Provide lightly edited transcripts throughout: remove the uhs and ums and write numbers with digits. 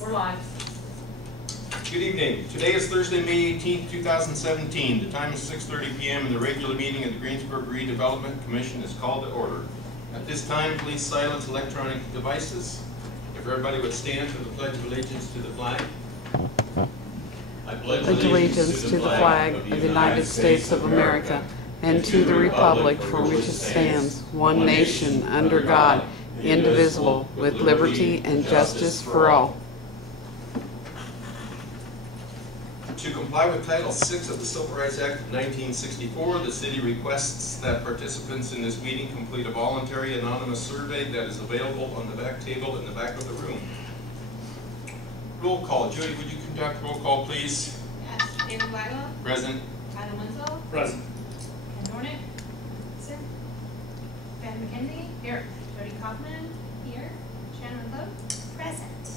We're live. Good evening. Today is Thursday, May 18th, 2017. The time is 6:30 p.m. and the regular meeting of the Greensburg Redevelopment Commission is called to order. At this time, please silence electronic devices. If everybody would stand for the Pledge of Allegiance to the flag. I pledge allegiance to the flag of the United States of America and to the republic for which it stands, one nation, under God, indivisible, with liberty and justice for all. To comply with Title VI of the Civil Rights Act of 1964, the city requests that participants in this meeting complete a voluntary anonymous survey that is available on the back table in the back of the room. Roll call. Judy, would you conduct roll call, please? Yes. David Weigel. Present. Adam Winslow. Present. Ken Dornick. Present. Ben McKenzie. Here. Jody Kaufman. Here. Shannon Cook. Present.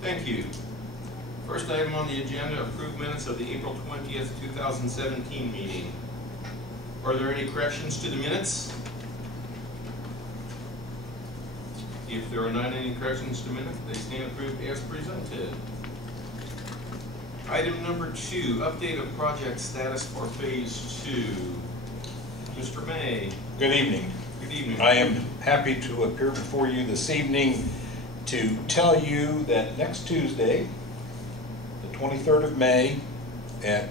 Thank you. First item on the agenda, approved minutes of the April 20th, 2017 meeting. Are there any corrections to the minutes? If there are not any corrections to minutes, they stand approved as presented. Item number 2, update of project status for phase 2. Mr. May. Good evening. Good evening. I am happy to appear before you this evening to tell you that next Tuesday, the 23rd of May at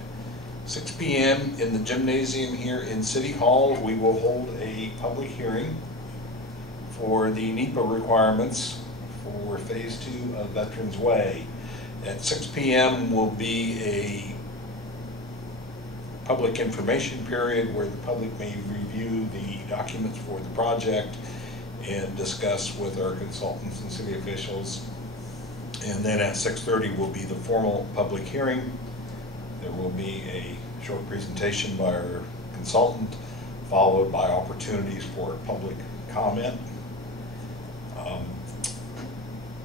6 p.m. in the gymnasium here in City Hall, we will hold a public hearing for the NEPA requirements for Phase 2 of Veterans Way. At 6 p.m. will be a public information period where the public may review the documents for the project and discuss with our consultants and city officials. And then at 6:30 will be the formal public hearing. There will be a short presentation by our consultant, followed by opportunities for public comment.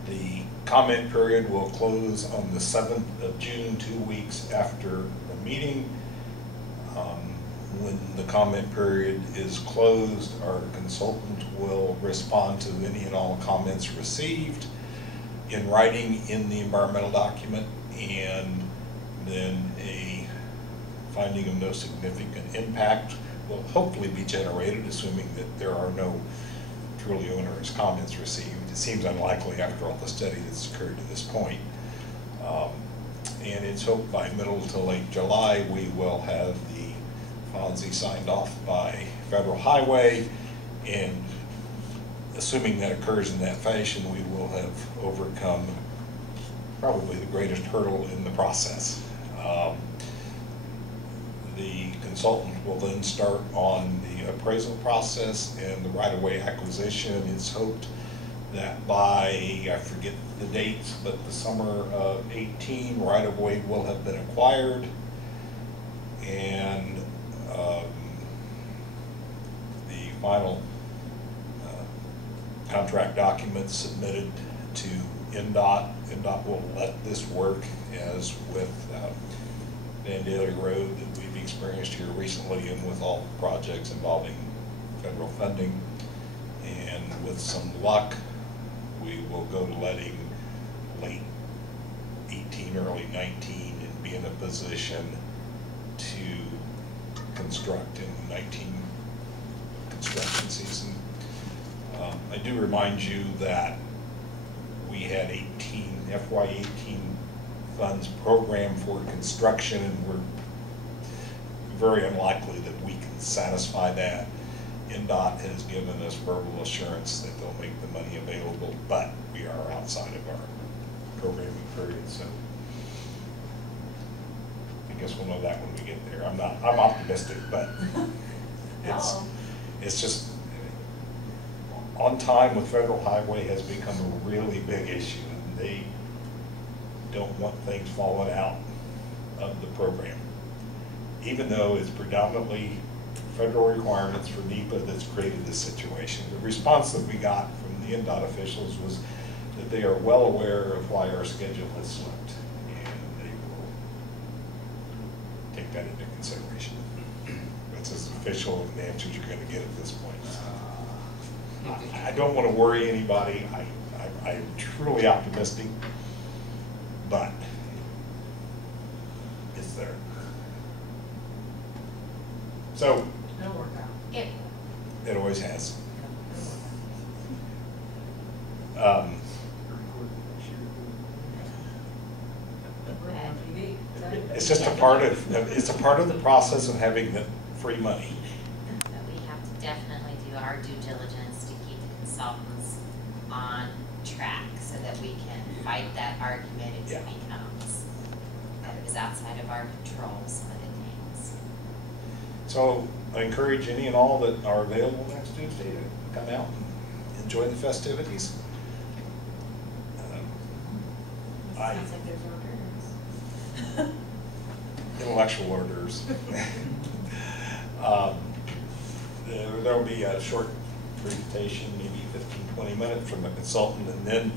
The comment period will close on the 7th of June, 2 weeks after the meeting. When the comment period is closed, our consultant will respond to any and all comments received in writing in the environmental document, and then a finding of no significant impact will hopefully be generated, assuming that there are no truly onerous comments received. It seems unlikely after all the study that's occurred to this point. And it's hoped by middle to late July we will have the FONSI signed off by Federal Highway, and assuming that occurs in that fashion, we will have overcome probably the greatest hurdle in the process. The consultant will then start on the appraisal process and the right-of-way acquisition. It's hoped that by, I forget the dates, but the summer of 18, right-of-way will have been acquired, and the final contract documents submitted to NDOT. NDOT will let this work, as with Van Daly Road that we've experienced here recently, and with all projects involving federal funding. And with some luck, we will go to letting late 18, early 19, and be in a position to construct in the 19 construction season. I do remind you that we had FY18 funds programmed for construction, and we're very unlikely that we can satisfy that. NDOT has given us verbal assurance that they'll make the money available, but we are outside of our programming period, so I guess we'll know that when we get there. I'm optimistic, but it's just on time with Federal Highway has become a really big issue, and they don't want things falling out of the program, even though it's predominantly federal requirements for NEPA that's created this situation. The response that we got from the NDOT officials was that they are well aware of why our schedule has slipped, and they will take that into consideration. That's as official an answer you're going to get at this point. I don't want to worry anybody. I'm truly optimistic, but it's there. So It'll work out. it always has. We're on TV. It's just a part of the process of having the free money. But we have to definitely do our due diligence to keep the consultants on track so that we can fight that argument if it becomes, that it was outside of our control, some of the things. So I encourage any and all that are available next Tuesday to come out and enjoy the festivities. Sounds like there's orders. Intellectual orders. There will be a short presentation, maybe 15-20 minutes from the consultant, and then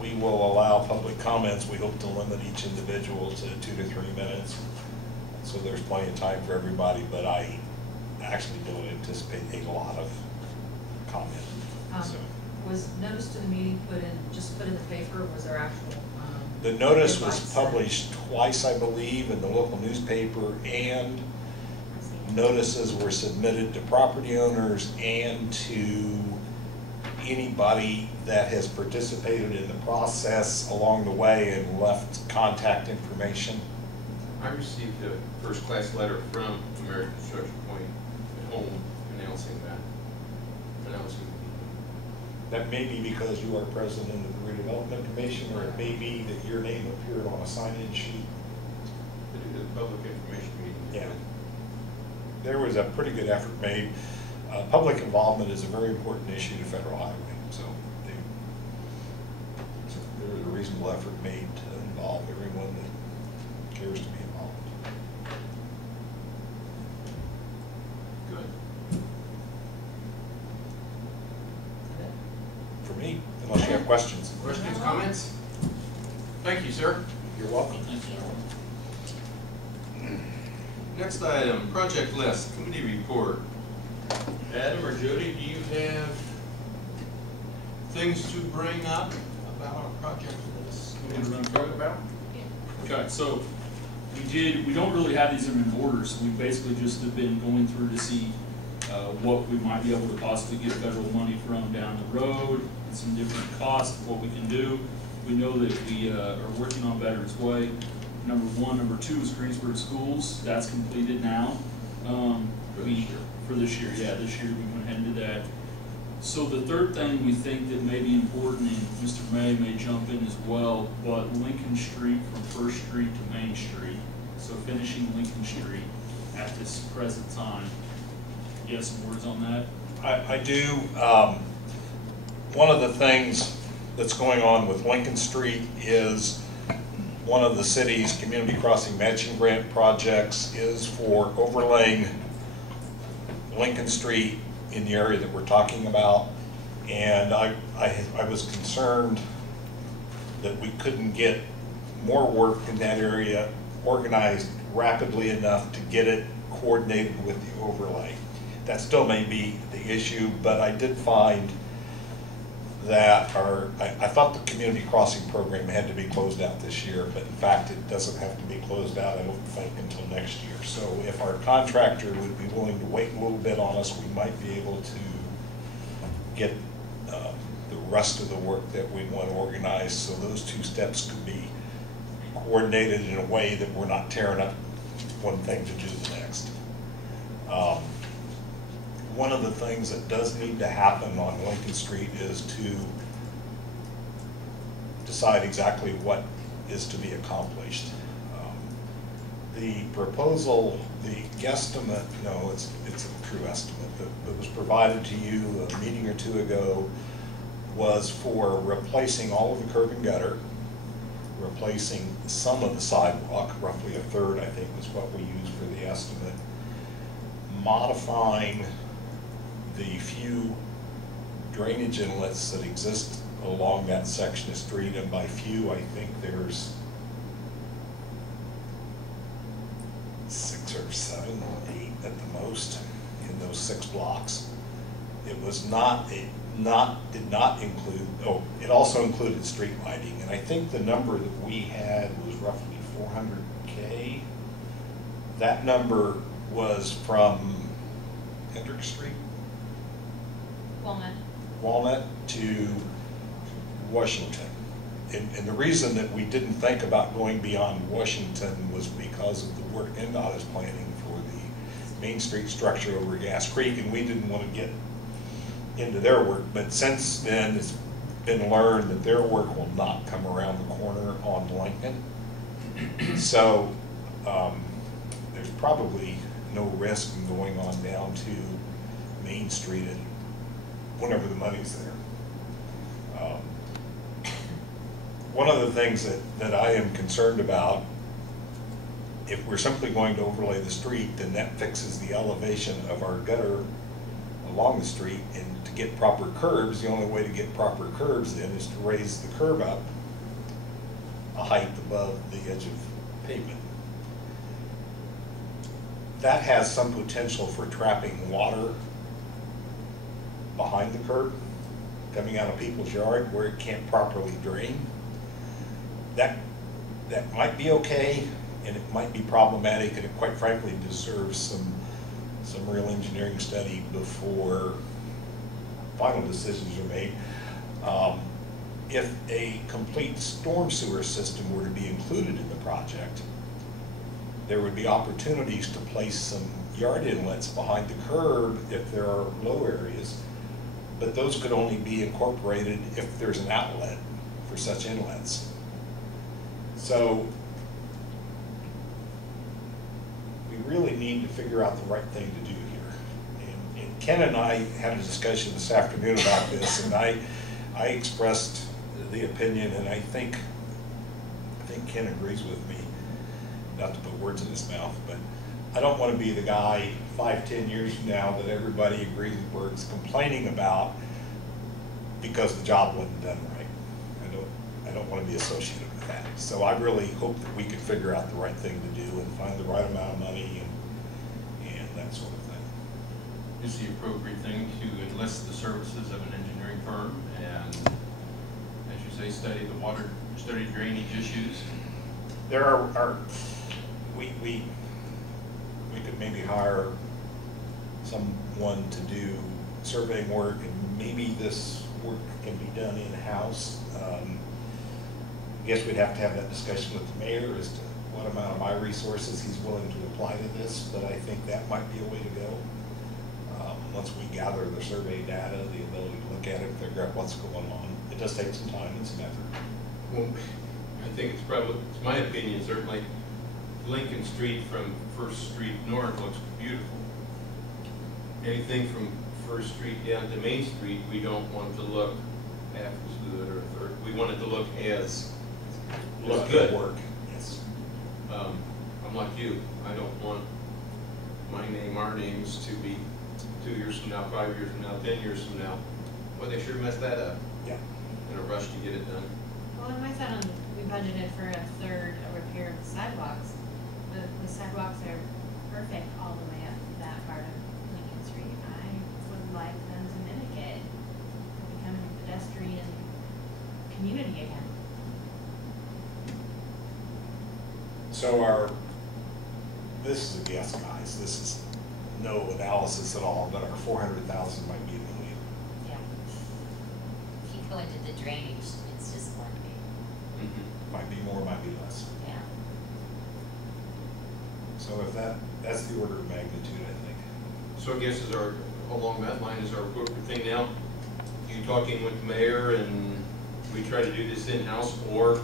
we will allow public comments. We hope to limit each individual to 2 to 3 minutes, so there's plenty of time for everybody, but I actually don't anticipate a lot of comment. So. Was notice to the meeting put in the paper, or was there actual? The notice was advice? published twice, I believe, in the local newspaper, and notices were submitted to property owners and to anybody that has participated in the process along the way and left contact information. I received a first-class letter from American Construction Point at home announcing that. That may be because you are president of the Redevelopment Commission, or it may be that your name appeared on a sign-in sheet. They did a public information meeting. Yeah. There was a pretty good effort made. Public involvement is a very important issue to Federal Highway, so there was a reasonable effort made to involve everyone that cares to be involved. Good. For me, unless you have questions. Questions, comments? Thank you, sir. You're welcome. Thank you. Next item, project list, committee report. Adam or Jody, do you have things to bring up about our project list? Things to talk about? Okay, so we don't really have these in order, so we basically just have been going through to see what we might be able to possibly get federal money from down the road, and some different costs of what we can do. We know that we are working on Veterans Way. Number one. Number two is Greensburg Schools. That's completed now. For this year, yeah, this year we went ahead and did that. So the third thing we think that may be important, and Mr. May jump in as well, but Lincoln Street from First Street to Main Street. So finishing Lincoln Street at this present time. You have some words on that? I do. One of the things that's going on with Lincoln Street is one of the city's community crossing matching grant projects is for overlaying Lincoln Street in the area that we're talking about. And I was concerned that we couldn't get more work in that area organized rapidly enough to get it coordinated with the overlay. That still may be the issue, but I did find that I thought the community crossing program had to be closed out this year, but in fact it doesn't have to be closed out, I don't think, until next year. So if our contractor would be willing to wait a little bit on us, we might be able to get the rest of the work that we want organized, so those two steps could be coordinated in a way that we're not tearing up one thing to do the next. One of the things that does need to happen on Lincoln Street is to decide exactly what is to be accomplished. The proposal, the guesstimate, no, it's a true estimate that was provided to you a meeting or two ago was for replacing all of the curb and gutter, replacing some of the sidewalk, roughly a third I think was what we used for the estimate, modifying the few drainage inlets that exist along that section of street, and by few I think there's 6 or 7 or 8 at the most in those 6 blocks. It was not did not include, oh, it also included street lighting, and I think the number that we had was roughly 400K. That number was from Hendrick Street, Walnut to Washington. And the reason that we didn't think about going beyond Washington was because of the work NDOT is planning for the Main Street structure over Gas Creek, and we didn't want to get into their work. But since then, it's been learned that their work will not come around the corner on Lincoln. So there's probably no risk in going on down to Main Street and whenever the money's there. One of the things that I am concerned about, if we're simply going to overlay the street, then that fixes the elevation of our gutter along the street. And to get proper curbs, the only way to get proper curbs then is to raise the curb up a height above the edge of pavement. That has some potential for trapping water behind the curb, coming out of people's yard where it can't properly drain. That might be okay, and it might be problematic, and it quite frankly deserves some real engineering study before final decisions are made. If a complete storm sewer system were to be included in the project, there would be opportunities to place some yard inlets behind the curb if there are low areas, but those could only be incorporated if there's an outlet for such inlets. So we really need to figure out the right thing to do here. And Ken and I had a discussion this afternoon about this, and I expressed the opinion, and I think Ken agrees with me, not to put words in his mouth, but I don't want to be the guy 5-10 years from now that everybody in Greensburg is complaining about because the job wasn't done right. I don't want to be associated with that. So I really hope that we can figure out the right thing to do and find the right amount of money and that sort of thing. Is the appropriate thing to enlist the services of an engineering firm and, as you say, study drainage issues? There are we could maybe hire someone to do surveying work, and maybe this work can be done in-house. I guess we'd have to have that discussion with the mayor as to what amount of my resources he's willing to apply to this, but I think that might be a way to go. Once we gather the survey data, the ability to look at it, figure out what's going on. It does take some time and some effort. Well, I think it's my opinion, certainly, Lincoln Street from First Street north looks beautiful. Anything from First Street down to Main Street, we don't want to look half as good or a third. We want it to look good. Work. Yes. I'm like you. I don't want my name, our names to be 2 years from now, 5 years from now, 10 years from now. Well, they sure messed that up. Yeah. In a rush to get it done. Well, in my side, we budgeted for a third repair of the sidewalks. The sidewalks are perfect all the way up that part of Lincoln Street. I would like them to mimic it, becoming a pedestrian community again. So this is a guess, guys. This is no analysis at all, but our 400,000 might be $1 million. Yeah. If you go into the drainage, it's just one big. Might be more, might be less. Yeah. So if that's the order of magnitude, I think. So I guess along that line is our appropriate thing now. You talking with the mayor and we try to do this in-house, or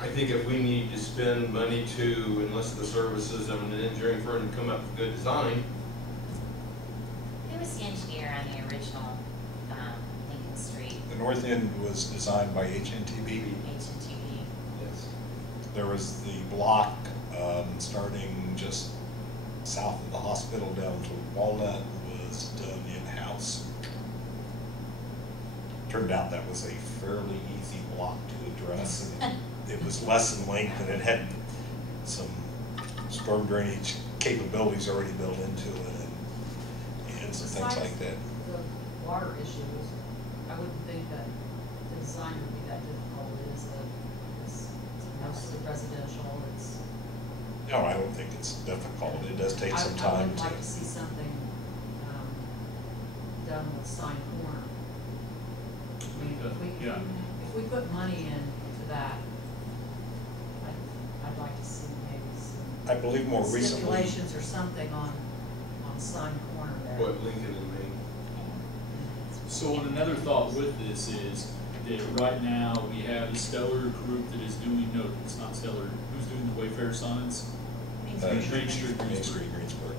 I think if we need to spend money to enlist the services of an engineering firm and come up with a good design. Who was the engineer on the original Lincoln Street? The north end was designed by HNTB. HNTB. Yes. There was the block starting just south of the hospital down to Walnut was done in-house. Turned out that was a fairly easy block to address, and it was less in length, and it had some storm drainage capabilities already built into it, and some things like that. The water issues, I wouldn't think that the design would be that difficult. It's mostly residential, it's. No, I don't think it's difficult. It does take some I time would to. like to see something, done with Sign Corner. I mean, Yeah. if we put money into that, I'd like to see maybe some. I believe more recently. Stipulations or something on Sign Corner there. What, Lincoln and Maine? So another thought with this is that right now we have a Stellar group that is doing, no, it's not Stellar, who's doing the Wayfair signs? Main Uh, Street. Main Street, Main Greensburg. Street, Greensburg.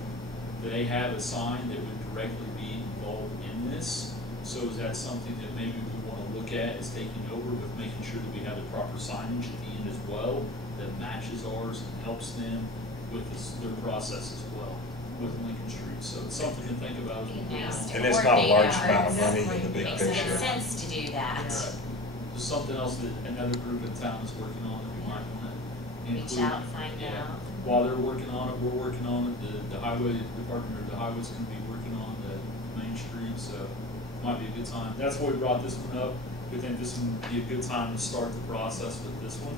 They have a sign that would directly be involved in this. So is that something that maybe we want to look at as taking over with making sure that we have the proper signage at the end as well that matches ours and helps them with their process as well with Lincoln Street. So it's something to think about as we Be go nice along. to And it's not a large coordinate amount of ours. money in the big Makes good picture. sense to do that. Yeah. There's something else that another group in town is working on that we might want to include. Reach out, find Yeah. out. While they're working on it, we're working on it, the highway department, or the highway's gonna be working on the Main Street, so might be a good time. That's why we brought this one up. We think this would be a good time to start the process with this one.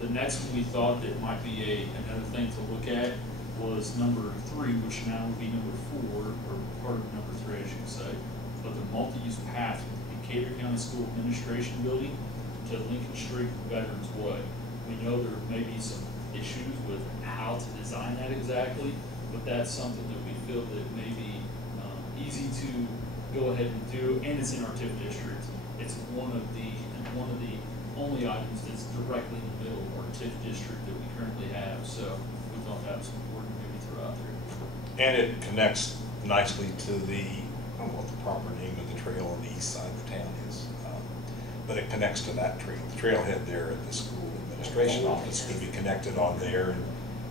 The next one we thought that might be another thing to look at was number 3, which now would be number 4, or part of number 3, I should say. But the multi-use path from the Decatur County School Administration Building to Lincoln Street Veterans Way. We know there may be some issues with how to design that exactly, but that's something that we feel that may be easy to go ahead and do, and it's in our TIF district. It's one of the only items that's directly in the middle of our TIF district that we currently have, so we thought that was important to maybe throw out there. And it connects nicely to I don't know what the proper name of the trail on the east side of town is, but it connects to that trail. The trailhead there at the school administration office could be connected on there and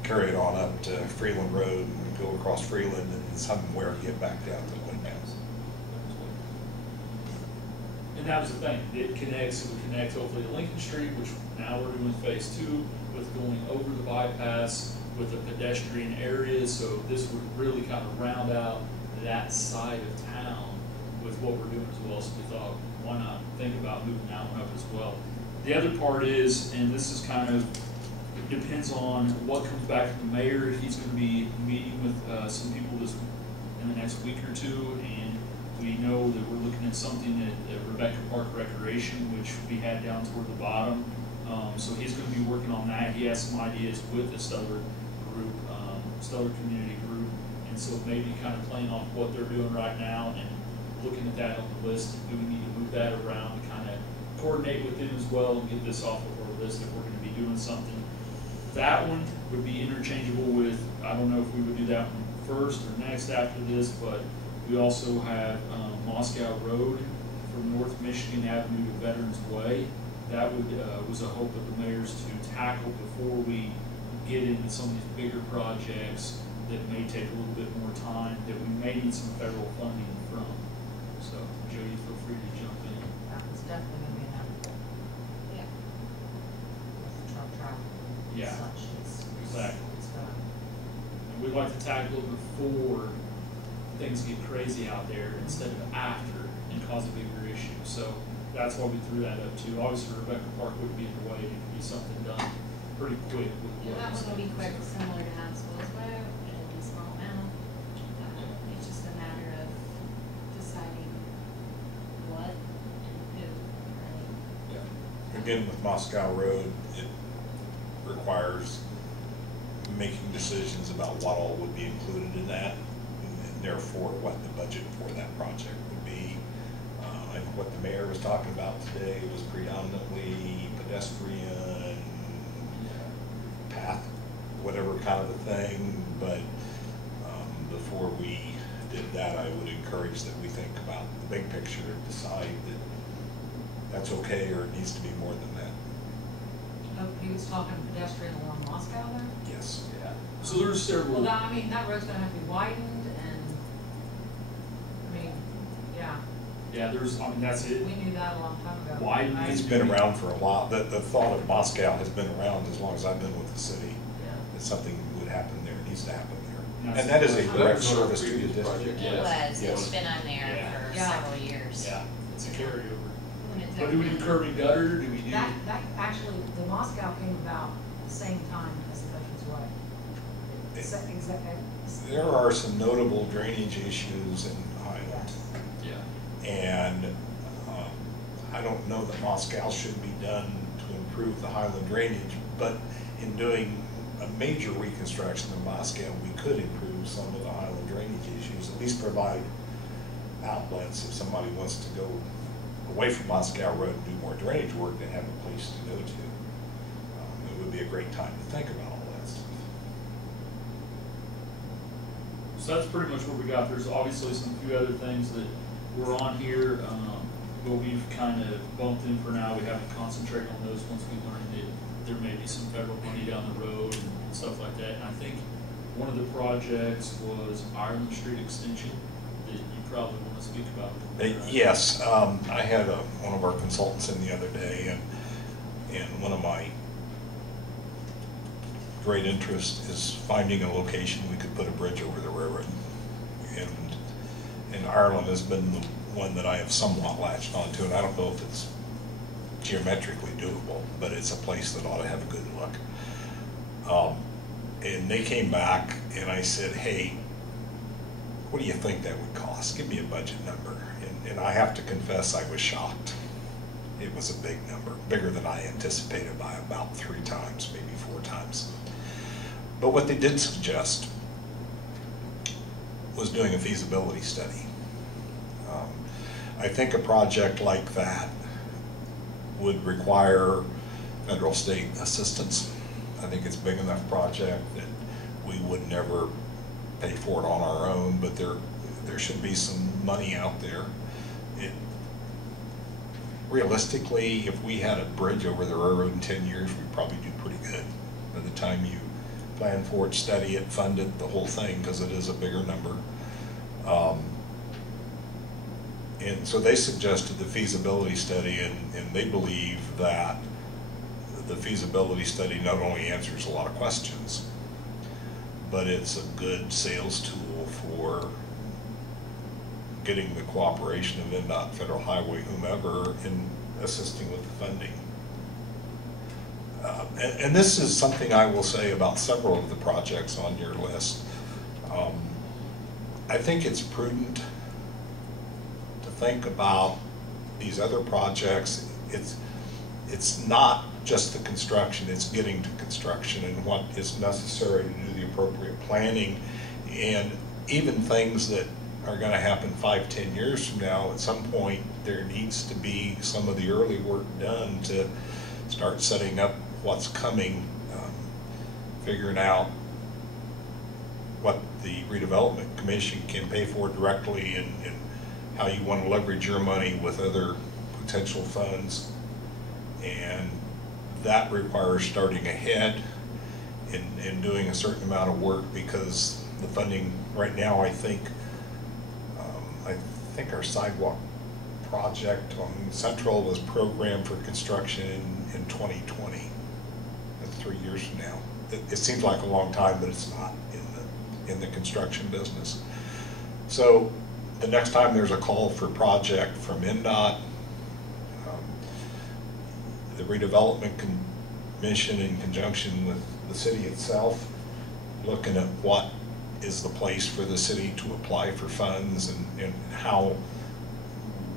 carry it on up to Freeland Road and go across Freeland and somewhere get back down to Lincoln. And that was the thing, it would connect hopefully to Lincoln Street, which now we're doing phase 2 with going over the bypass with a pedestrian area, so this would really kind of round out that side of town with what we're doing as well, so we thought, why not think about moving that one up as well. The other part is, and this is kind of, it depends on what comes back from the mayor. He's going to be meeting with some people in the next week or two, and we know that we're looking at something at Rebecca Park Recreation, which we had down toward the bottom. So he's going to be working on that. He has some ideas with the Stellar group, Stellar Community Group, and so maybe kind of playing off what they're doing right now and looking at that on the list. Do we need to move that around to kind of coordinate with them as well and get this off of our list if we're going to be doing something? That one would be interchangeable with, I don't know if we would do that one first or next after this, but we also have Moscow Road from North Michigan Avenue to Veterans Way. That was a hope of the mayor's to tackle before we get into some of these bigger projects that may take a little bit more time, that we may need some federal funding from. So, Jody, feel free to jump in. That was definitely gonna be inevitable. Yeah. With the truck traffic and Yeah. such, Exactly. it's done. And we'd like to tackle it before things get crazy out there instead of after and cause a bigger issue. So that's why we threw that up too. Obviously, Rebecca Park would be in the way. It could be something done pretty quick. With Yeah, that what one will be is- quick, similar to Hansville's Way, it'll be a small amount. It's just a matter of deciding what and who, right? Yeah. Again, with Moscow Road, it requires making decisions about what all would be included in that, and therefore what the budget for that project would be. And what the mayor was talking about today was predominantly pedestrian path, whatever kind of a thing, but before we did that, I would encourage that we think about the big picture and decide that that's okay or it needs to be more than that. Oh, he was talking pedestrian along Moscow there? Yes. Yeah. So there's several. Well, that road's gonna have to be widened and, yeah, Yeah, that's it. we knew that a long time ago. Widen Right? It's been around for a while. The thought of Moscow has been around as long as I've been with the city. Yeah. That something would happen there, needs to happen there. And that is a direct service to the district. It Yes. was, it's been on there for Yeah. several years. Yeah, it's a carryover. When it's But do we do curb and gutter, or do we do? That actually, the Moscow came about the same time as the Veterans Way. There are some notable drainage issues in Highland. Yeah. And I don't know that Moscow should be done to improve the Highland drainage, but in doing a major reconstruction of Moscow, we could improve some of the Highland drainage issues, at least provide outlets if somebody wants to go away from Moscow Road and do more drainage work, they have a place to go to. It would be a great time to think about all that stuff. So that's pretty much what we got. There's obviously some few other things that were on here, but we've kind of bumped in for now. We haven't concentrated on those once we learned that there may be some federal money down the road and stuff like that. And I think one of the projects was Ireland Street Extension that you probably want to speak about. Yes, I had one of our consultants in the other day, and one of my great interest is finding a location we could put a bridge over the railroad. And Ireland has been the one that I have somewhat latched onto, and I don't know if it's geometrically doable, but it's a place that ought to have a good look. And they came back, and I said, hey, what do you think that would cost? Give me a budget number. And I have to confess, I was shocked. It was a big number, bigger than I anticipated by about 3 times, maybe 4 times. But what they did suggest was doing a feasibility study. I think a project like that would require federal state assistance. I think it's a big enough project that we would never pay for it on our own, but there should be some money out there. Realistically, if we had a bridge over the railroad in 10 years, we'd probably do pretty good. By the time you plan for it, study it, fund it, the whole thing, because it is a bigger number. And so they suggested the feasibility study, and they believe that the feasibility study not only answers a lot of questions, but it's a good sales tool for getting the cooperation of NDOT, Federal Highway, whomever, in assisting with the funding. And this is something I will say about several of the projects on your list. I think it's prudent to think about these other projects. It's not just the construction, it's getting to construction and what is necessary to do the appropriate planning, and even things that are going to happen 5-10 years from now. At some point there needs to be some of the early work done to start setting up what's coming, figuring out what the Redevelopment Commission can pay for directly, and how you want to leverage your money with other potential funds. And that requires starting ahead and doing a certain amount of work, because the funding right now, I think our sidewalk project on Central was programmed for construction in 2020. That's 3 years from now. It seems like a long time, but it's not in the construction business. So the next time there's a call for project from NDOT, the Redevelopment Commission, in conjunction with the city itself, looking at what is the place for the city to apply for funds, and how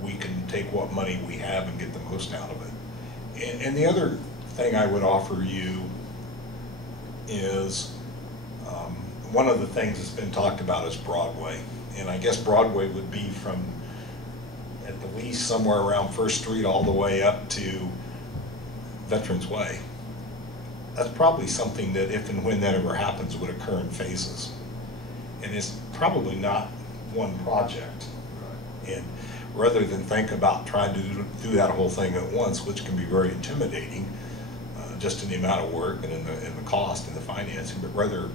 we can take what money we have and get the most out of it. And the other thing I would offer you is, one of the things that's been talked about is Broadway. And I guess Broadway would be from, at the least, somewhere around First Street all the way up to Veterans Way. That's probably something that, if and when that ever happens, would occur in phases. And it's probably not one project. And rather than think about trying to do that whole thing at once, which can be very intimidating, just in the amount of work and in the cost and the financing, but rather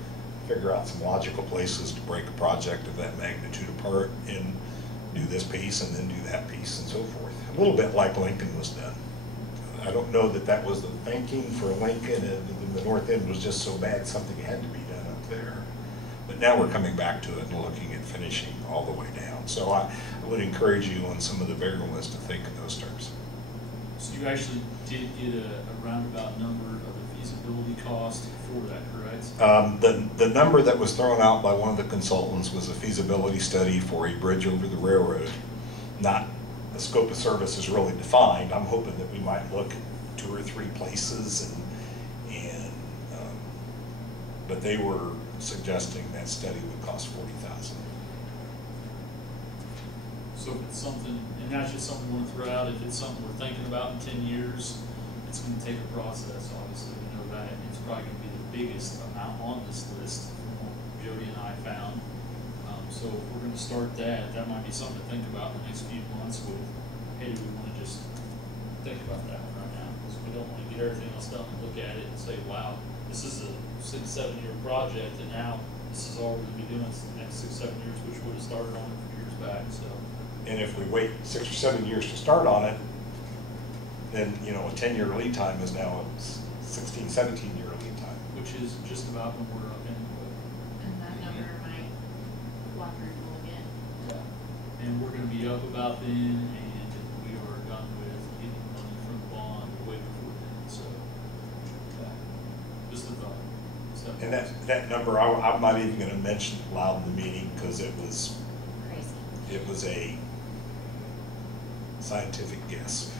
figure out some logical places to break a project of that magnitude apart and do this piece and then do that piece and so forth. A little bit like Lincoln was done. I don't know that that was the thinking for Lincoln, and the North End was just so bad something had to be done up there. But now we're coming back to it and looking at finishing all the way down. So I would encourage you on some of the bigger ones to think in those terms. So you actually did get a roundabout number of the feasibility cost for that, correct? The number that was thrown out by one of the consultants was a feasibility study for a bridge over the railroad. Not the scope of service is really defined. I'm hoping that we might look at 2 or 3 places, but they were suggesting that study would cost $40,000. So if it's something, and that's just something we want to throw out, if it's something we're thinking about in 10 years, it's going to take a process, obviously, we know that. It's probably going to be the biggest amount on this list from what Jody and I found. So if we're going to start that, that might be something to think about in the next few months with, hey, do we want to just think about that one right now? Because we don't want to get everything else done and look at it and say, wow, this is a 6-7 year project, and now this is all we're going to be doing for the next 6-7 years, which would have started on it a few years back, so. And if we wait 6 or 7 years to start on it, then, you know, a 10-year lead time is now a 16, 17-year lead time. Which is just about when we're up anyway. And that number might quadruple again. Yeah. And we're gonna be up about then, and we are done with getting money from the bond way before then, so, yeah, just a thought. And that number, I'm not even gonna mention it loud in the meeting, because it was a scientific guess.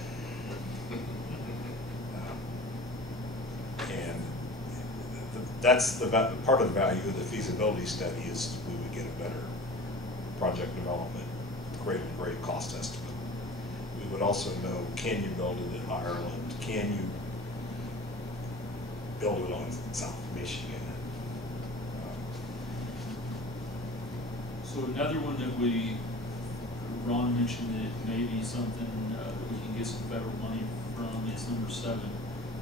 And that's the part of the value of the feasibility study is we would get a better project development, grade cost estimate. We would also know, can you build it in Ireland? Can you build it on South Michigan? So another one that Ron mentioned that may be something that we can get some federal money from is number 7,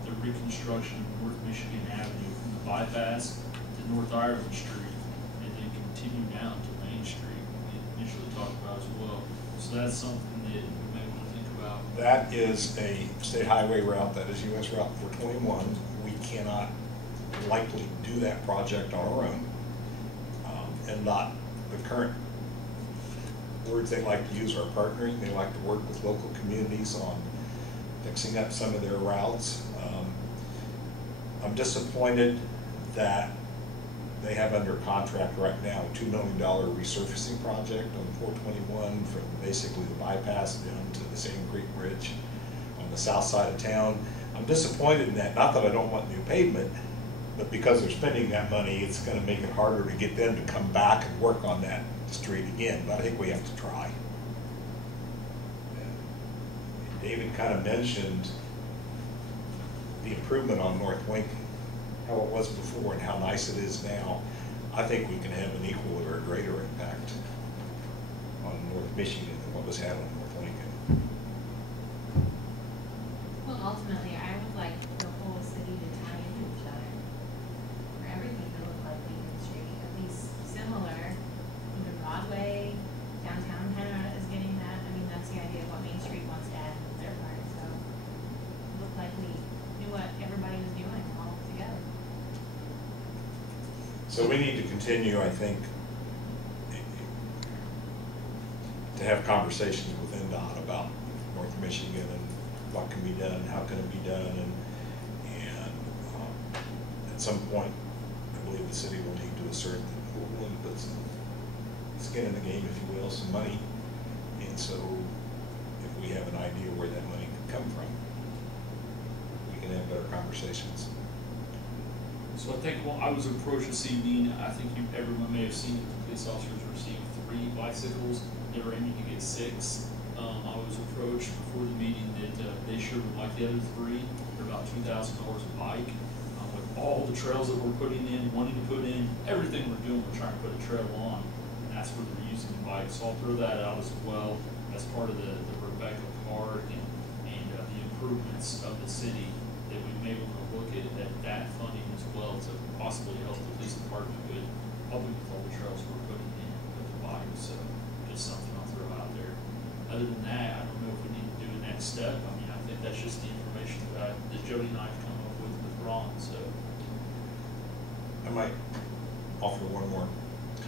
the reconstruction of North Michigan Avenue from the bypass to North Ireland Street, and then continue down to Main Street, we initially talked about as well. So that's something that we may want to think about. That is a state highway route, that is US Route 421. We cannot likely do that project on our own, and not the current words they like to use are partnering. They like to work with local communities on fixing up some of their routes. I'm disappointed that they have under contract right now a $2 million resurfacing project on 421 from basically the bypass down to the Sand Creek Bridge on the south side of town. I'm disappointed in that, not that I don't want new pavement, but because they're spending that money, it's going to make it harder to get them to come back and work on that street again, but I think we have to try. And David kind of mentioned the improvement on North Lincoln, how it was before and how nice it is now. I think we can have an equal or a greater impact on North Michigan than what was had on North Lincoln. Well, ultimately, I would like the whole city to tie into each other. For everything to look like Lincoln Street, at least similar. Even Broadway, downtown kind of is getting that. I mean, that's the idea of what Main Street wants to add to their part, so it looked like we knew what everybody was doing all together. So we need to continue, I think, to have conversations with NDOT about North Michigan and what can be done, how can it be done, and at some point, I believe the city will need to assert that we're willing to put some skin in the game, if you will, some money. And so if we have an idea where that money could come from, we can have better conversations. So I think while I was approached this evening, I think everyone may have seen that the police officers received 3 bicycles. They were aiming to get 6. I was approached before the meeting that they sure would like the other 3. They're about $2,000 a bike. With all the trails that we're putting in, wanting to put in, everything we're doing, we're trying to put a trail on. And that's where they're using the bikes. So I'll throw that out as well as part of the Rebecca Park and the improvements of the city that we may want to look at that funding as well to possibly help the police department with helping with all the trails we're putting in with the bikes. So just something I'll throw out there. Other than that, I don't know if we need to do a next step. I mean, I think that's just the information that Jody and I have come up with Ron. So I might offer one more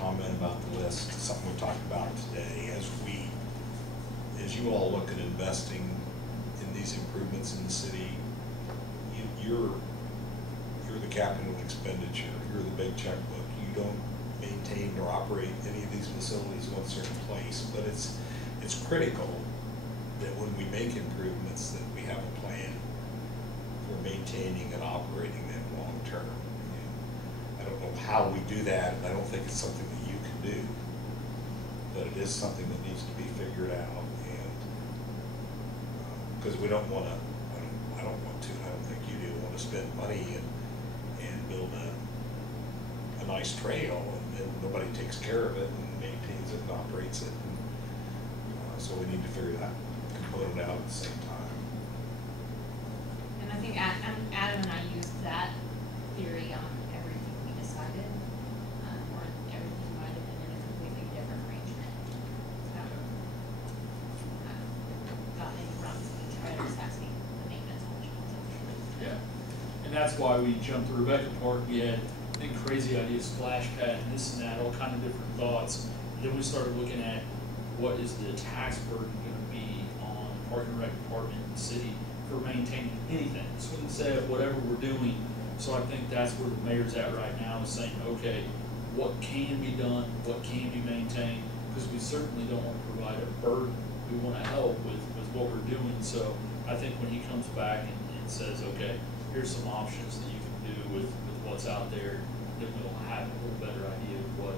comment about the list, something we talked about today. As you all look at investing in these improvements in the city, you're the capital expenditure, you're the big checkbook. You don't maintain or operate any of these facilities in one certain place, but it's critical that when we make improvements that we have a plan for maintaining and operating them long term. And I don't know how we do that, and I don't think it's something that you can do, but it is something that needs to be figured out. And because we don't want to, I don't want to, and I don't think you do want to spend money and build a nice trail, and nobody takes care of it and maintains it and operates it. And, so we need to figure that component out at the same time. And I think Adam and I used that theory on everything we decided, or everything might have been in a completely different arrangement. So, got any runs, I was asking the maintenance options. Yeah, and that's why we jumped to Rebecca Park. We had, I think, crazy ideas, splash pad, and this and that, all kind of different thoughts. And then we started looking at what is the tax burden going to be on the Park and Rec department in the city for maintaining anything. So instead of whatever we're doing, so I think that's where the mayor's at right now, is saying, okay, what can be done, what can be maintained, because we certainly don't want to provide a burden. We want to help with what we're doing. So I think when he comes back and says, okay, here's some options that you can do with what's out there, then we'll have a little better idea of what,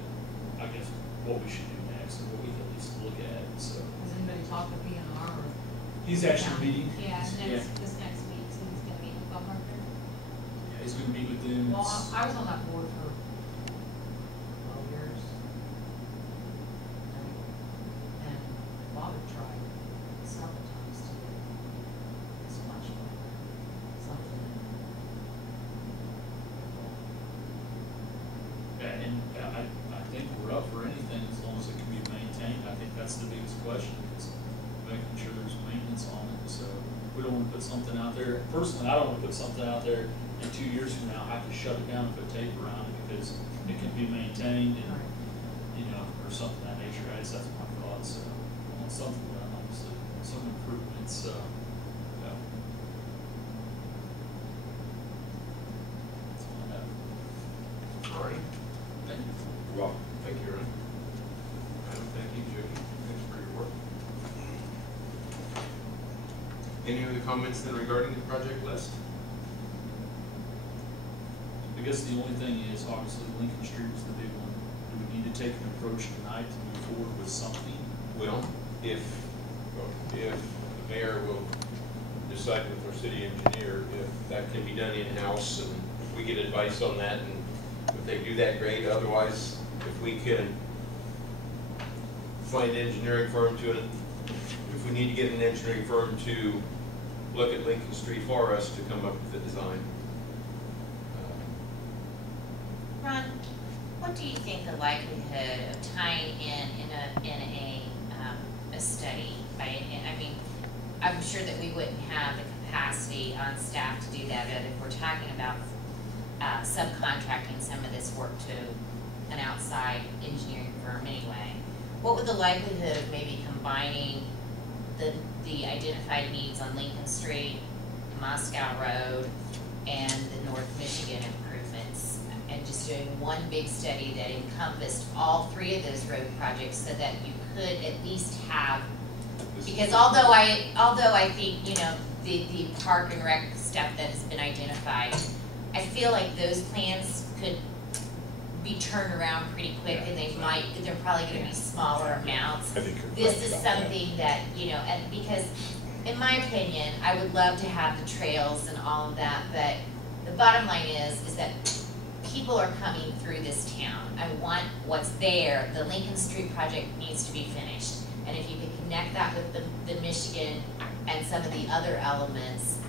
I guess, what we should do next and what we can at least look at. So Has anybody talked to BNR or? he's actually meeting. Yeah, Yeah. this next week, so he's gonna meet with Bob Harper. Yeah, he's going to meet with them. Well, I was on that board for 12 years. And Bob had tried several times to get this much something. Yeah, and I think we're up for anything as long as it can be maintained. I think that's the biggest question, is making sure there's maintenance on it. So we don't want to put something out there. Personally, I don't want to put something out there and 2 years from now I have to shut it down and put tape around it because it can be maintained and, you know, or something of that nature. I guess that's my thoughts. So I want something done, obviously, some improvements. Yeah. That's all I have. All right. Thank you. Well, Thank you, Ron. Adam, thank you, Jackie. Thanks for your work. Any other comments then regarding the project list? I guess the only thing is, obviously, Lincoln Street was the big one. Do we need to take an approach tonight to move forward with something? Well, if If the mayor will decide with our city engineer if that can be done in-house, and if we get advice on that, and if they do that, great. Otherwise, if we can find an engineering firm to, if we need to get an engineering firm to look at Lincoln Street for us to come up with the design. Ron, what do you think the likelihood of tying in a study? I mean, I'm sure that we wouldn't have the capacity on staff to do that, but if we're talking about subcontracting some of this work to an outside engineering firm anyway, what would the likelihood of maybe combining the identified needs on Lincoln Street, Moscow Road, and the North Michigan improvements, and just doing one big study that encompassed all three of those road projects so that you could at least have, because although I think, you know, the park and rec stuff that has been identified, I feel like those plans could be turned around pretty quick, and they're probably gonna be smaller amounts. I think you're This correct is about that. something that, you know, and because in my opinion, I would love to have the trails and all of that, but the bottom line is that people are coming through this town. I want what's there. The Lincoln Street project needs to be finished. And if you could connect that with the Michigan and some of the other elements,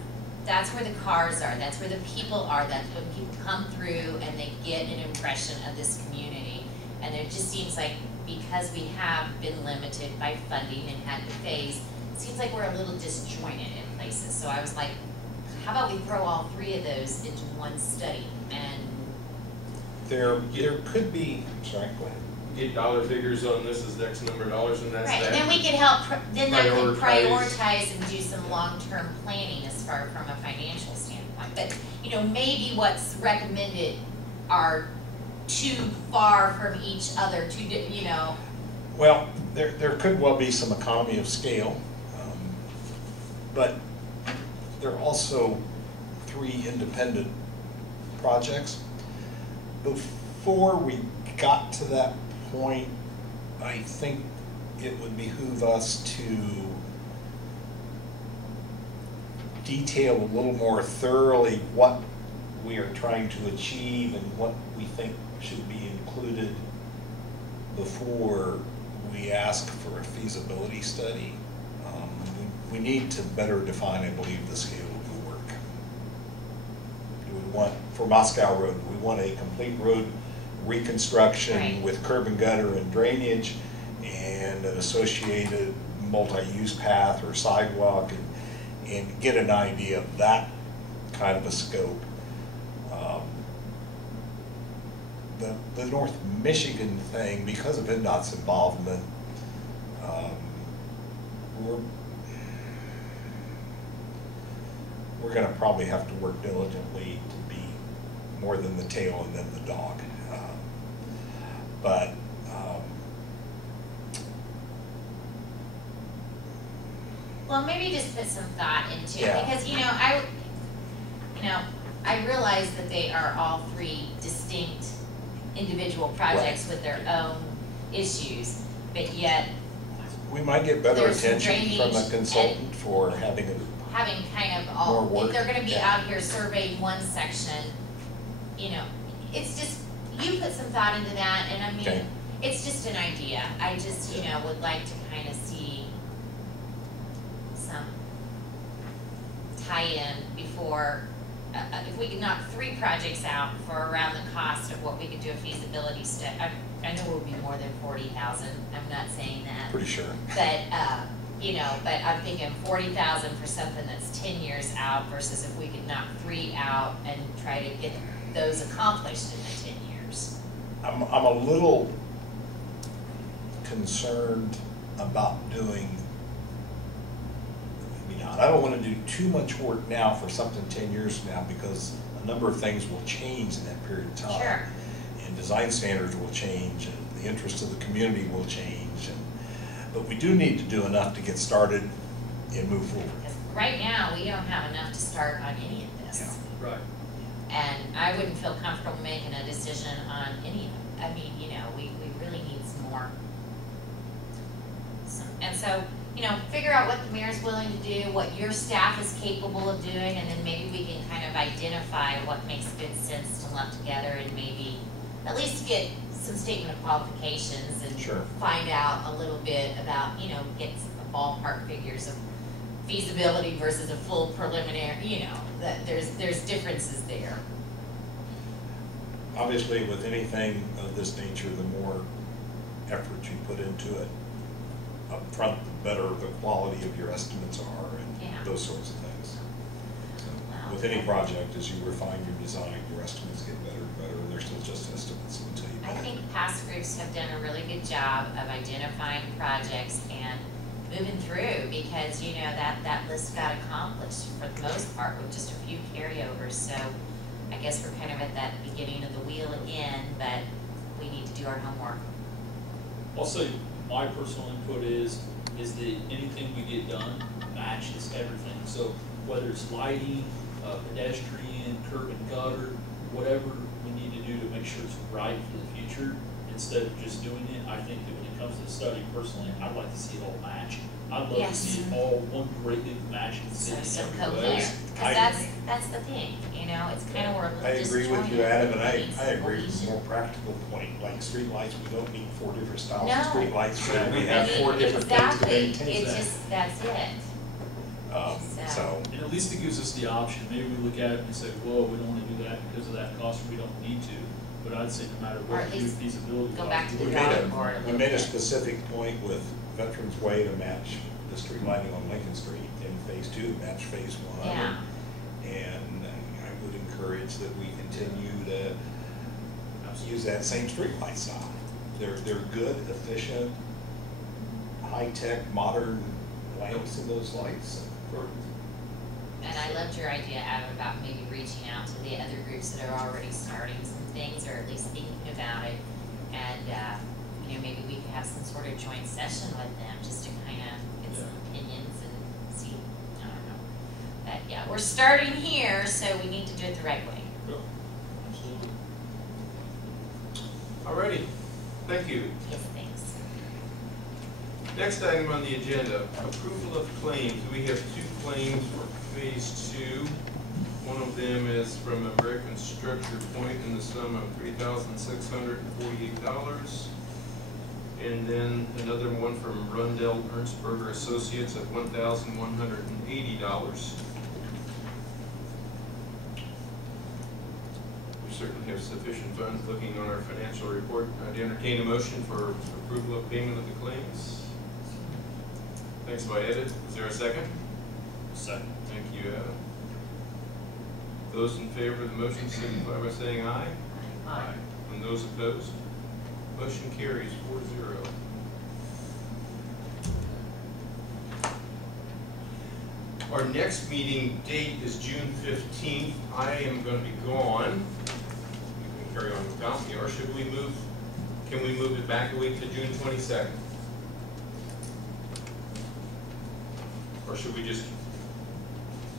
that's where the cars are, that's where the people are, that's when people come through and they get an impression of this community. And it just seems like because we have been limited by funding and had to phase, it seems like we're a little disjointed in places. So I was like, how about we throw all three of those into one study? And There could be, I'm sorry, go ahead. get dollar figures on this is X number of dollars and that's Right, that. and then we can help, then that can Prioritize. prioritize and do some long-term planning as far from a financial standpoint. But, you know, maybe what's recommended are too far from each other, you know. Well, there could well be some economy of scale, but there are also 3 independent projects. Before we got to that point, I think it would behoove us to detail a little more thoroughly what we are trying to achieve and what we think should be included before we ask for a feasibility study. We need to better define, I believe, the scale of the work. Do we want, for Moscow Road, do we want a complete road reconstruction Right. with curb and gutter and drainage and an associated multi-use path or sidewalk, and get an idea of that kind of a scope? The North Michigan thing, because of NDOT's involvement, we're going to probably have to work diligently to be more than the tail and then the dog. But Well, maybe just put some thought into it, Yeah. because, you know, I realize that they are all 3 distinct individual projects with their own issues, but yet we might get better There's some attention from a drainage consultant for having having kind of More all, work, if they're gonna be yeah. out here surveying one section, you know, it's just, you put some thought into that, and I Okay. mean, it's just an idea. I just, you know, would like to kind of see some tie-in before, if we could knock 3 projects out for around the cost of what we could do a feasibility study. I know it would be more than 40,000, I'm not saying that. pretty sure. But, you know, but I'm thinking 40,000 for something that's 10 years out versus if we could knock 3 out and try to get those accomplished in the 10 years. I'm a little concerned about doing, maybe not, I don't want to do too much work now for something 10 years from now, because a number of things will change in that period of time. Sure. And design standards will change, and the interest of the community will change. But we do need to do enough to get started and move forward. Because right now, we don't have enough to start on any of this. Right. And I wouldn't feel comfortable making a decision on any of it. I mean, you know, we really need some more. And so, you know, figure out what the mayor's willing to do, what your staff is capable of doing, and then maybe we can kind of identify what makes good sense to lump together, and maybe at least get some statement of qualifications and Sure. find out a little bit about, you know, get some ballpark figures of feasibility versus a full preliminary, you know, that there's differences there. Obviously, with anything of this nature, the more effort you put into it up front, the better the quality of your estimates are, and Yeah. those sorts of things. So, Wow. with any project, as you refine your design, your estimates get better and better, and they're still just estimates until you. I think past groups have done a really good job of identifying projects and moving through, because, you know, that list got accomplished for the most part with just a few carryovers. So I guess we're kind of at that beginning of the wheel again, but we need to do our homework. I'll say my personal input is that anything we get done matches everything. So whether it's lighting, pedestrian, curb and gutter, whatever we need to do to make sure it's right for the future, instead of just doing it, I think that when it comes to the study, personally, I'd like to see it all match. I'd love to Yes. see it all one great big match in the So city some in every way. coherent, I because that's the thing, you know, it's kind of where a little I agree with you, disjointed, Adam, and I needs some agree from a cohesion. more practical point, like streetlights, we don't need 4 different styles No. of streetlights, so we I have mean, 4 different things to exactly. maintain. It's just, that's it. So, And at least it gives us the option. Maybe we look at it and say, whoa, we don't want to do that because of that cost, or we don't need to. But I'd say no matter Or what at we do least feasibility. go back to we the made drawing board a we little made a bit. specific point with Veterans Way to match the street lighting on Lincoln Street, in phase 2 to match phase 1. Yeah. And I would encourage that we continue to use that same street light style. They're good, efficient, high-tech, modern lamps in those lights. And I loved your idea, Adam, about maybe reaching out to the other groups that are already starting some things, or at least thinking about it. And, you know, maybe we could have some sort of joint session with them, just to kind of get some opinions and see, I don't know. But, yeah, we're starting here, so we need to do it the right way. Yep, absolutely. Alrighty, thank you. Yes, thanks. Next item on the agenda, approval of claims. We have 2 claims for phase 2. One of them is from American Structure Point in the sum of $3,648. And then another one from Rundell Ernstberger Associates at $1,180. We certainly have sufficient funds. Looking on our financial report, I'd entertain a motion for approval of payment of the claims. Thanks by Ed. Is there a second? Second. Thank you, Adam. Those in favor of the motion signify by saying aye. Aye. And those opposed? Motion carries 4-0. Our next meeting date is June 15th. I am going to be gone. You can carry on without me, or should we move? Can we move it back a week to June 22nd? Or should we just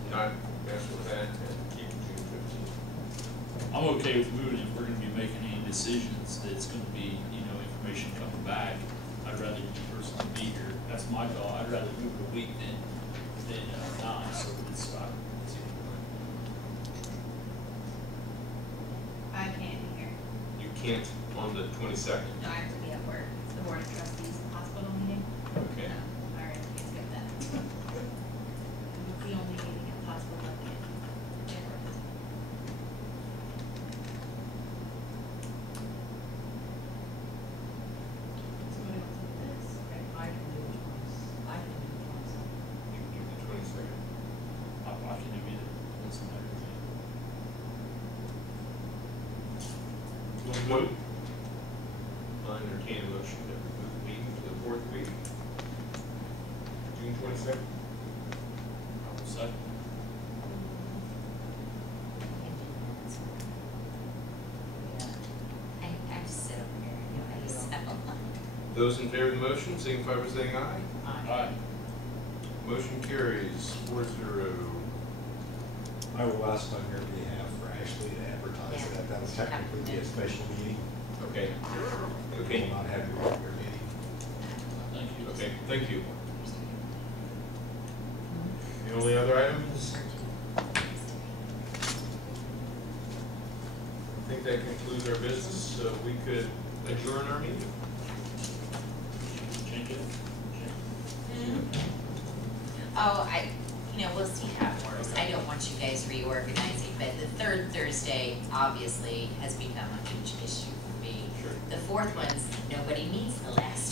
not mess with that and keep June 15th? I'm okay with moving if we're gonna be making any decisions that's gonna be, you know, information coming back. I'd rather you personally be here. That's my call. I'd rather move it a week than not, so it's, I can't be here. You can't on the 22nd. No, I have to be at work. It's the Board of Trustees hospital meeting. Okay. No, all right, please skip that. It's the only meeting at the hospital I can. Somebody wants to do this, right? I can do it once. I can do it once. You can do the 22nd. I can do either. Doesn't matter to me. Vote. I'll entertain a motion that we move the meeting to the 4th week. June 22nd. Second. I just sit over here anyway, so. Those in favor of the motion, signify by saying aye. Aye. Motion carries 4-0. I will ask on your behalf for Ashley to advertise that. That'll technically be a special meeting. Okay. We Okay. will not have your regular meeting. Thank you. Okay, thank you. The only other items? I think that concludes our business, so we could adjourn our meeting. Change it? Oh, you know, we'll see how it works. I don't want you guys reorganizing, but the 3rd Thursday obviously has become a huge issue for me. Sure. The 4th one's, nobody meets the last